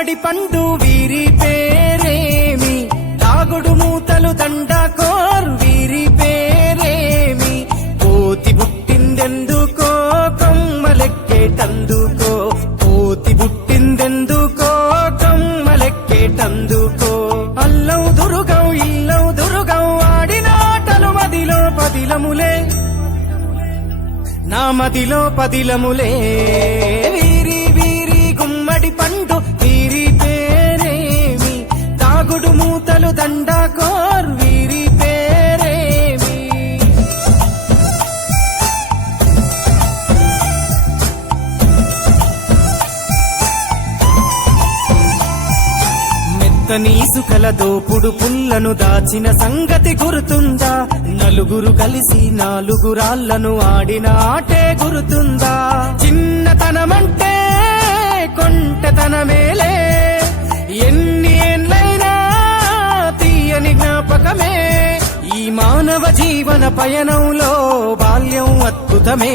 గుమ్మడి పండు వీరి పేరేమి? తాగుడు మూతలు దండకోర్ వీరి పేరేమి? కోతి పుట్టిందెందుకో కొమ్మలెక్కేటందుకో? కోతి పుట్టిందెందుకో కొమ్మలెక్కేటందుకో? అల్లం దురుగం ఇల్లం దురుగం ఆడినాటలు మదిలో పదిలములే. నా మదిలో పదిలములే. వీరి వీరి గుమ్మడి పండు దూతలు మూతలు దండకోర్ వీరి పేరేమి? మెత్తని ఇసుకల దోపుడు పుల్లను దాచిన సంగతి గుర్తుందా? నలుగురు కలిసి నాలుగు రాళ్ళను ఆడిన ఆటే గుర్తుందా? చిన్నతనమంటే కొంటతనమేలే ఎన్ని మానవ జీవన పయనంలో బాల్యం అద్భుతమే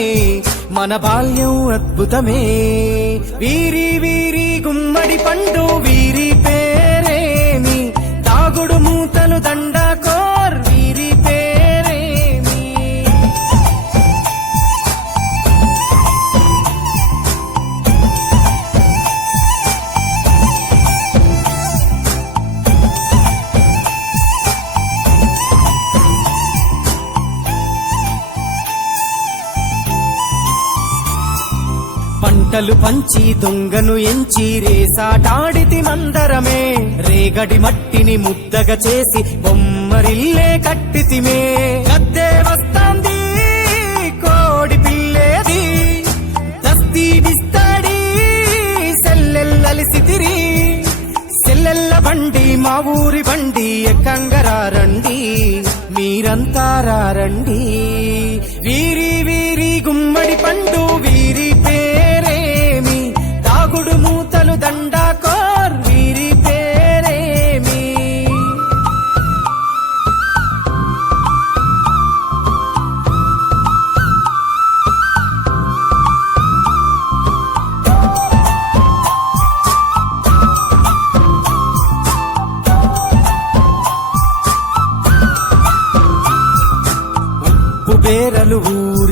మన బాల్యం అద్భుతమే. వీరి వీరి గుమ్మడి పండు వీరి పేరేమి? తాగుడు మూతలు దండ పంటలు పంచి దొంగను ఎంచి రేసాటాడితి మందరమే. రేగడి మట్టిని ముద్దగా చేసి బొమ్మరిల్లే కట్టితిమే గద్దే వస్తాంది కోడి పిల్లేది. దస్తీ బిస్తాడి సెల్లెల్లలిసితిరి సెల్లెల్ల బండి మా ఊరి బండి ఎక్కంగరారండి మీరంతా రారండి వీరి వీరి గుమ్మడి పండు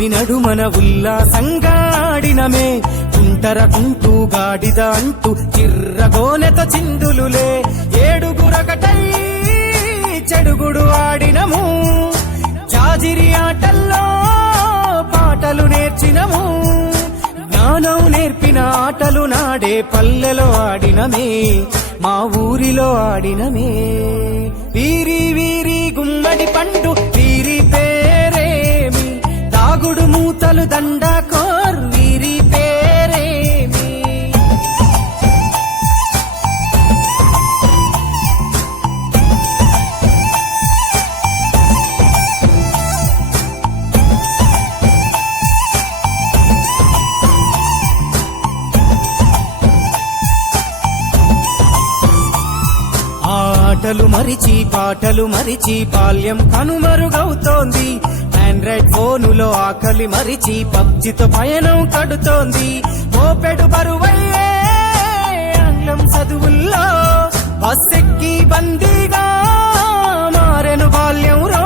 ఊరి నడుమన ఉల్లాసంగాడినమే. కుంటర కుంటూ గాడిద అంటూ చిర్రగోనెత చిందులులే. ఏడుగురొకటై చెడుగుడు ఆడినము. జాజిరి ఆటల్లో పాటలు నేర్చినము. జ్ఞానం నేర్పిన ఆటలు నాడే పల్లెలో ఆడినమే. మా ఊరిలో ఆడినమే. వీరి వీరి గుమ్మడి పండు తాగుడు దండ దండకోర్ వీరి పేరేమి? ఆటలు మరిచి పాటలు మరిచి బాల్యం కనుమరుగవుతోంది. ఆండ్రాయిడ్ ఫోనులో ఆకలి మరిచి పబ్జితో పయనం కడుతోంది. ఓపెడు బరువయ్యే ఆంగ్లం చదువుల్లో బస్సెక్కి బందీగా మారెను బాల్యంలో.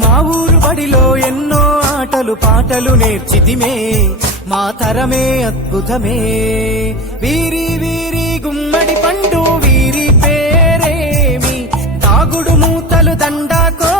మా ఊరు బడిలో ఎన్నో ఆటలు పాటలు నేర్చిదిమే మా తరమే అద్భుతమే. వీరి వీరి గుమ్మడి పండు వీరి పేరేమి? తాగుడు మూతలు దండాకో